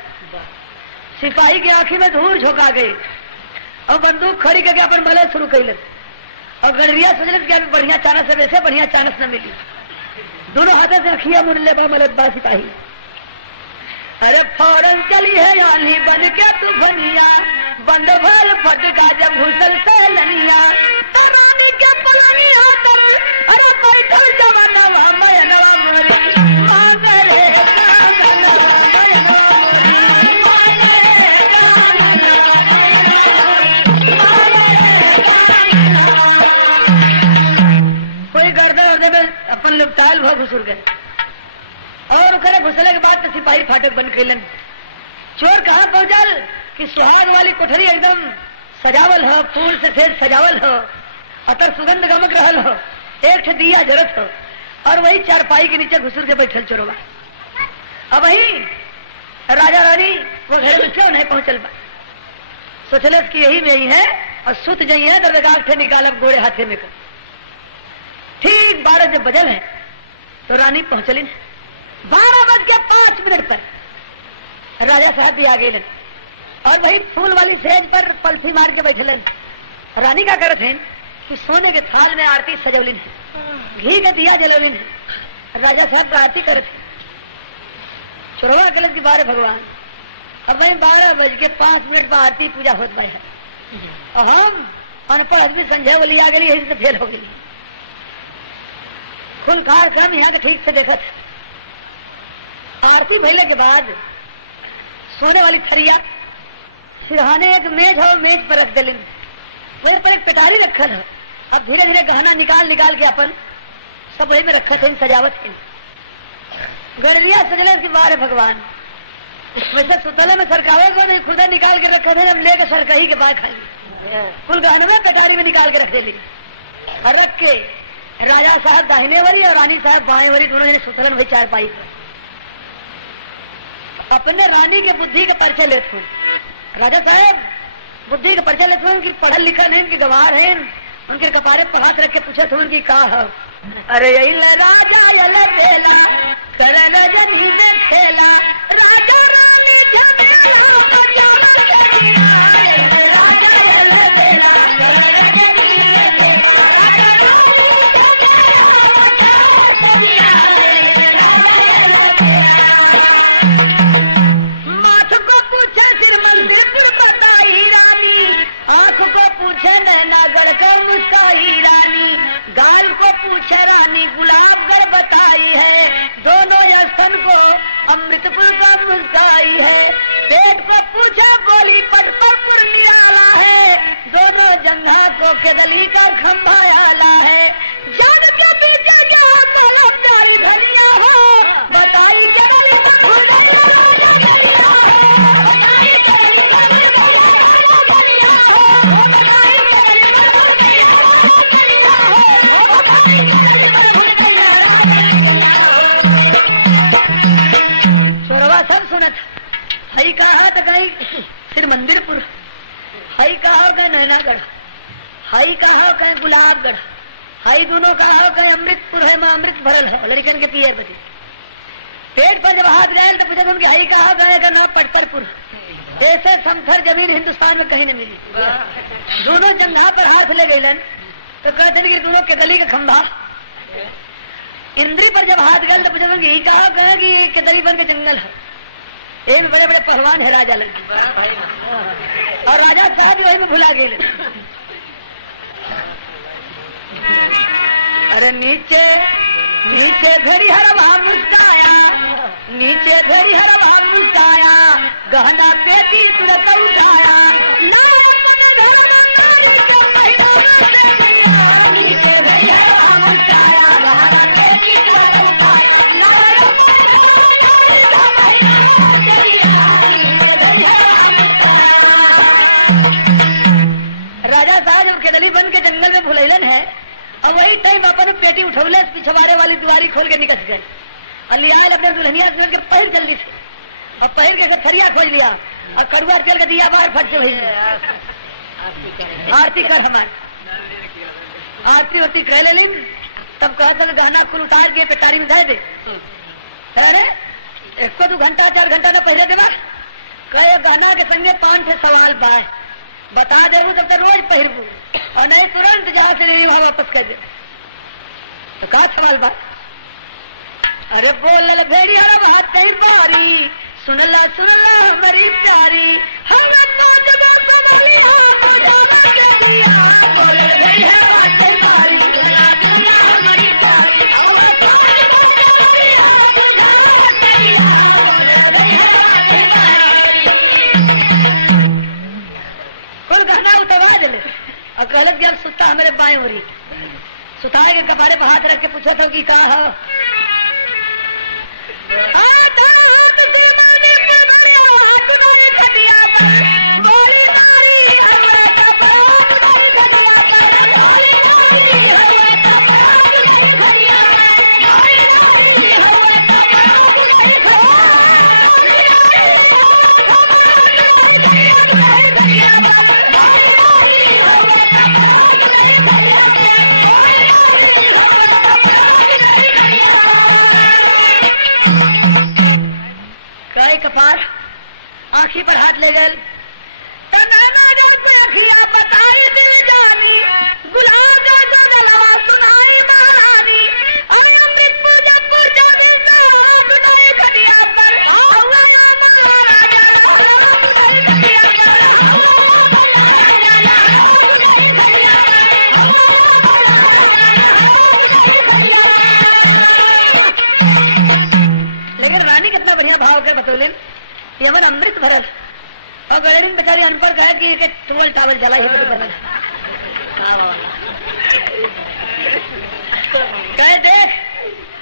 सिपाही की आंखी में धूल झोंका गई और बंदूक खड़ी करके अपन मले शुरू कैल और गड़रिया सोचल कि अभी बढ़िया चानस है वैसे बढ़िया चानस न मिली। दोनों हाथे से अखिया मुड़ले बा मलत बा सिपाही अरे फौरन चली है आंधी बन के तूफनिया, बंद भर फटका जब घुसल से लनिया, रानी के पलनिया तर अरे बैठल जवानवा मयनवा मोरी मांग रे कांगना मयनवा मोरी मांग रे कांगना मयनवा मोरी मांग रे कांगना। कोई गर्दन उर्दे में अपन लुपटाल भ घुसुर गए और करे घुसले के बाद तो सिपाही फाटक बंद कैलन। चोर कहाँ पहुंचल कि सुहाग वाली कोठरी एकदम सजावल हो, फूल से सेज सजावल हो, अतर सुगंध गमक रहल हो, एक ठे दिया जरत हो और वही चारपाई के नीचे घुसुर के बैठल चोरवा। अब वही राजा रानी वो घर में क्यों नहीं पहुंचल बा, सोचलस कि यही में ही है और सुत जाई है तो बेगाग ठे निकालब गोड़े हाथे में कर। ठीक 12 जब बजल है तो रानी पहुंचली न। 12:05 पर राजा साहब भी आ गए और वही फूल वाली सेज पर पलथी मार के बैठे। रानी कि सोने के थाल में आरती सजौलिन है, घी का दिया जलौलिन है, राजा साहब आरती करे थे। चोरवा गलत की 12 भगवान। अब वही 12:05 पर आरती पूजा होत बा है और हम अनपढ़ आदमी संजय बोली आ गई यही से फेल हो गई। खुल कार्यक्रम यहाँ के ठीक से देखा था। आरती भइले के बाद सोने वाली थरिया सिरहाने एक मेज है, मेज पर रख दिलिन, वही पर एक पेटारी रखल है। अब धीरे धीरे गहना निकाल निकाल के अपन सब वही में रखत है, सजावत है। गड़रिया सजले की 12 भगवान। वैसे सुतले में सरकावे को नहीं, खुदा निकाल के रखा थे, हम लेके सरकही के बाद खाली कुल गहना में पेटारी में निकाल के रख दिली। रख के राजा साहब दाहिने वरी और रानी साहब बाएं वरी, दोनों जने सुतलन वही चारपाई पर। अपने रानी के बुद्धि के परिचय लेते हुए राजा साहब बुद्धि के परिचय लेते हुए कि पढ़ल लिखल है, इनके गवार हैं, उनके कपारे पर हाथ रख के पूछे थे उनकी का है। अरे यही राजा यल बेला कर रजनी में खेला, राजा रानी झमेला बचावा सनिया। राजा यल बेला कर रजनी में खेला, राजा रानी झमेला बचावा सनिया। राजा यल बेला माथ को पूछे सिर मंदिरपुर बताई रानी, आंख को पूछे नैनागढ़ का मुस्काई रानी, गाल को पूछे रानी गुलाबगढ़ बताई है, दोनों स्तन को अमृतपुर का मुस्काई है, पेट को पूछे बोली पटपरपुर निराला है, दोनों जंघा को केदली का खंभा आला है, जग के पीछे क्या बोलो प्यारी धनिया हो, बताई केदली पर भूल गया राजा धनिया हो, बताई केदली पर भूल गया राजा धनिया हो, बताई केदली पर भूल गया राजा धनिया हो, बताई केदली पर भूल गया राजा धनिया हो। चोरवा सब सुनत हई कहा तो कहीं सिर मंदिरपुर, हई कहा कहीं नैनागढ़, हई कहा कहीं गुलाबगढ़, हई दोनों कहा कहीं अमृतपुर है, मां अमृत भरल हो लड़कन के पिए बदे। पेट पर जब हाथ गए तो पूछा उनकी हई कहा गए का नाम पटपरपुर। ऐसे समथर जमीन हिंदुस्तान में कहीं नहीं मिली। दोनों जंघा पर हाथ ले गए तो कहते कि दोनों केदली का खंभा। इंद्री पर जब हाथ गए तो पूछा उनकी कहा गए कि केदली बन के जंगल है, ये में बड़े बड़े पहलवान है राजा लग, और राजा साहब भी वही में भुला गए। अरे नीचे नीचे भेड़ी हरवा मुस्काया, नीचे भेड़ी हरवा मुस्काया, गहना पेटी तुरंत उठाया, लाया अपने घर में नारी के महीना से दिया। नीचे भेड़ी हरवा मुस्काया, गहना पेटी तुरंत उठाया, लाया अपने घर में नारी के महीना से दिया। नीचे भेड़ी हरवा मुस्काया। राजा साहब जब केदली बन के जंगल में भुलैलन है और वही टाइम अपन पेटी उठौले पिछवाड़े वाली दुआरी खोल के निकल गए और लिया अपने दुल्हनिया के पहिर जल्दी से और पहिर के थरिया खोज लिया और कड़ुआ तेल का दिया बाहर फट से वही आरती कर हमार आरती उरती कह ले लिन। तब कहा था गहना खुल उतार के पेटारी में धर दे। अरे 1-2 घंटा 4 घंटा न पहले देवा कहे गहना के संगे 5 ठे सवाल बाय बता देबू तब तो रोज पहिरबू और नहीं तुरंत जहां से ले वहां वापस कर दे। तो का सवाल बात? अरे बोलल भेड़ी हर बात बारी सुनला सुनला हमारी प्यारी हम मौज में संभालिया मुझारा के लिया बोल रही है बातें मारी सुनला सुनला हमारी प्यारी हम मौज में संभालिया मुझारा के लिया बोल रही है बातें मारी। कुल गहना उतरवा दिले और कहलत कि अब सुता हमारे बाएं हो रही सुताए के कपारे पर हाथ रख के पूछा था कि का है कपार आँखी पर हाथ ले गए बताई दिल जानी गुलाब गलवा सुनाई महारानी अरे अमृत पूजा पूजा खटिया पर लेकिन रानी कितना बढ़िया भाव कर बतौलिन यमन अमृत भरल और गड़ेरिन बेचारी अनपढ़ कहे कि एक टोल टावल जला ही बनल कहे देख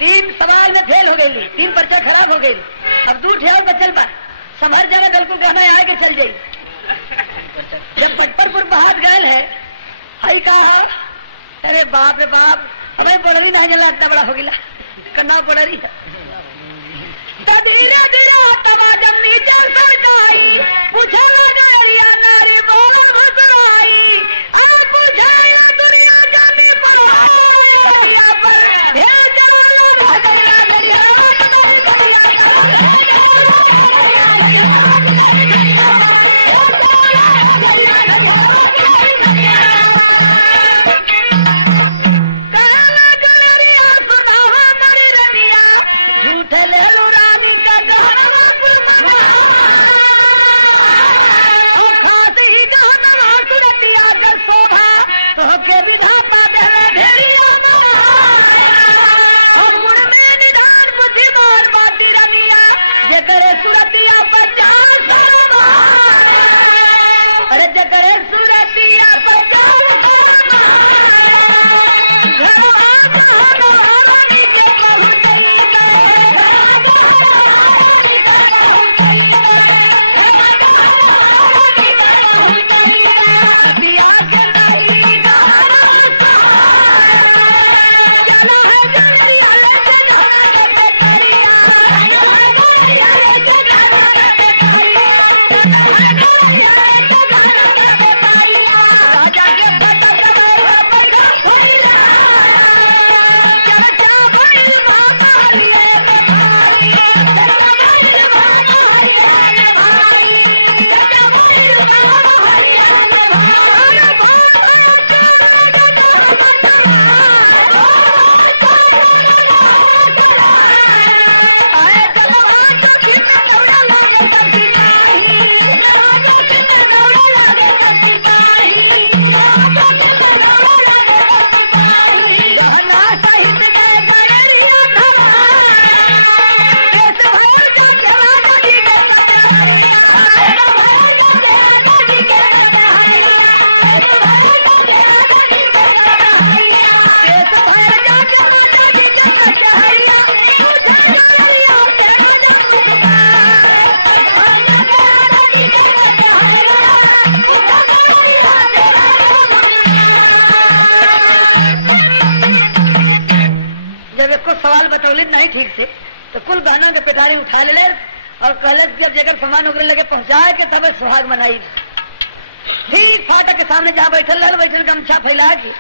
3 सवाल में फेल हो गई 3 पर्चा खराब हो गई अब 2 ठे और बचल बा संभर जाने बिल्कुल गहना आए के चल जाई जब पटपरपुर बहात गए है हई कहा अरे बाप रे बाप हमें बोलरी नहीं जला इतना बड़ा हो गिला कन्ना बोलरी है धीरे धीरे तवा जब नीचे सरकाई पूछा गया नारी बोला भसुराई अरे पूछा दुनिया जाने पर बतौले नहीं ठीक से तो कुल गहना के पिटारी उठा ले और कलश जब जेकर सामान उगरे लगे पहुंचाए के तब सुहाग मनाई ठीक फाटक के सामने जहाँ बैठल गमछा फैला के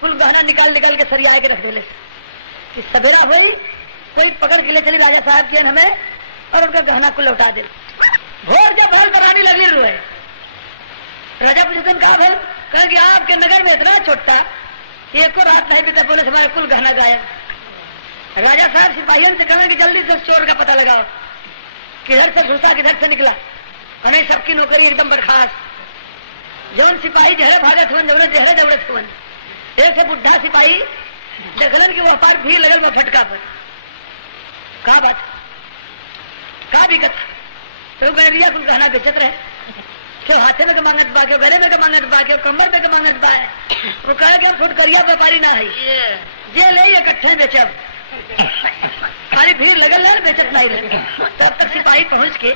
कुल गहना निकाल के सरिया के रख दे कि सवेरा हुई कोई पकड़ के ले चली राजा साहब के हमें और उनका गहना को लौटा दे। भोर जब भल तो रानी लगली रोए राजा पूछतन का भल कह कि आपके नगर में इतना छोटा एको रात नहीं बीता पुलिस हमारे कुल गहना गायब। राजा साहब सिपाहियों से कहा कि जल्दी से चोर का पता लगाओ। किधर से घुसा किधर से निकला, और नहीं सबकी नौकरी एकदम बर्खास्त। जौन सिपाही जहरे भागत हुन, जौन जहरे दौड़त हुन, एक से बुढ़ा सिपाही देखलन कि वो पार भीड़ लगल बा फटका पर। का बात का बिकत, तो गैरिया कुल गहना बेचत रहे, क्यों हाथे में के मांगत बा, क्यों गले में के मांगत बा, क्यों कमर में के मांगत बा है। वो कहे कि हम फुटकरिया व्यापारी ना है, ये ले इकट्ठे बेचब। खाली भीड़ लगल ना, बेचत नहीं रहे। तब तक सिपाही पहुंच के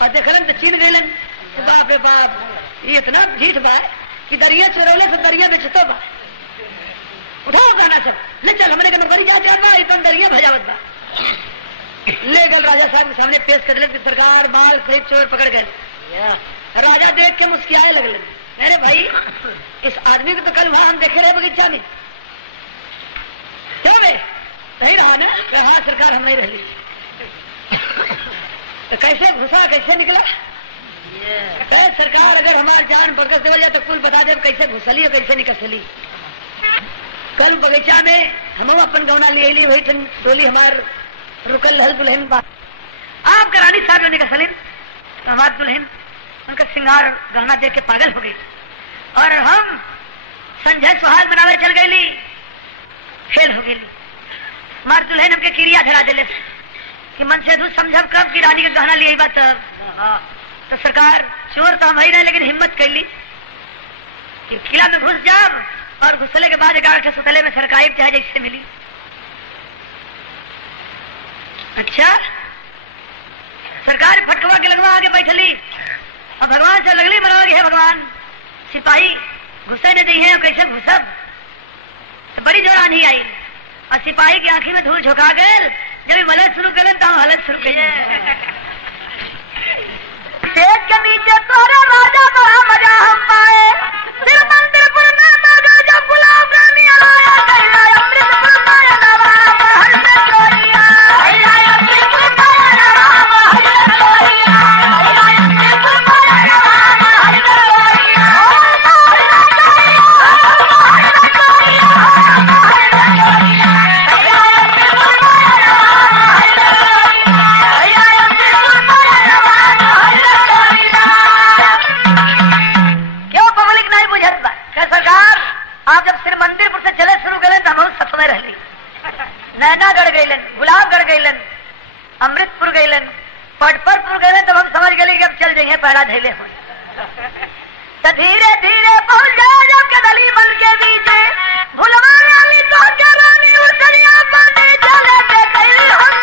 और देखलन तो चीन गईलन, बाप रे बाप, ये इतना झीठ बा कि दरिया चोरौले से दरिया बेचतो बा। उठाओ गाना सब, ले चल हमने के नौकरी जा चाहत बा, तो दरिया भजावत बा। ले गल राजा साहब के सामने पेश कर दिले कि सरकार बाल सहित चोर पकड़ गए। राजा देख के मुस्कियाए लगले, अरे भाई इस आदमी को तो कल वहां हम देखे रहे बगीचा में, क्यों बे सही रहा ना? हाँ सरकार हम नहीं रही। तो कैसे घुसा कैसे निकला? कहे सरकार अगर हमार जान बकस देवल जाए तो कुल बता दे कैसे घुसली और कैसे निकसली। कल बगीचा में हम अपन गौना लिए ली, वही डोली हमार रुकल रहल दुल्हन बा। आप रानी साहब जो निकसलिन तो हमार दुल्हन उनका श्रृंगार गहना देख के पागल हो गई, और हम संजय सुहाग बनावे चल गई, फेल हो गई। हमार दुल्हन हमके किरिया धरा दिले कि मन से तू समझब कब की रानी के गहना लिए बा तब। तो सरकार चोर तो हम ही नहीं, लेकिन हिम्मत कैली कि किला में घुस जाब, और घुसले के बाद 11 सुतले में सरकारी चाहे जैसे मिली। अच्छा सरकार फटकवा के लगवा आगे बैठली, और भगवान से लगली मनाओगे, है भगवान सिपाही घुसे न दी है, कैसे घुसब। तो बड़ी जोर आंधी आई, और सिपाही की आंखी में धूल झोंका गए। जब मलत शुरू करें तो हलत शुरू करिए। स्टेज के नीचे तोरा राजा बड़ा मजा हम पाए, फिर मंदिर पर नाम आगा जब गुलाब रानी आया, कैला अमृतपुर माया नवा महल में चोरिया, कैला अमृतपुर माया नवा महल में चोरिया, कैला अमृतपुर माया नवा महल में चोरिया, सरकार आप जब श्री मंदिरपुर से चले शुरू करें तो हम सत में रही, नैनागढ़ गईलन, गुलाबगढ़ गईलन, अमृतपुर गईलन, पटपरपुर गए तब हम समझ गए कि अब चल जाइए पैड़ा धैले हो। तो धीरे धीरे पहुंच गए जब के गली बन के बीचे भुलवा वाली तो के रानी उतरिया बने चले के कैली हम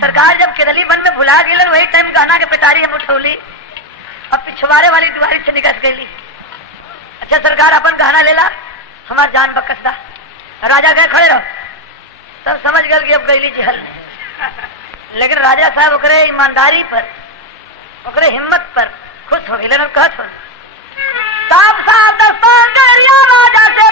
सरकार जब केदली वन में भुला गई, वही टाइम गाना के पिटारी हम उठौली और पिछवाड़े वाली दुआरी से निकस गई। अच्छा सरकार अपन गहना लेला, हमार जान बकसदा। राजा गए खड़े रहो, तब समझ गए कि अब गईली जिहल नहीं। लेकिन राजा साहब ओकरे ईमानदारी पर, ओकरे हिम्मत पर खुश हो गए और कहत हो साहब साहब दस्तान करिया राजा से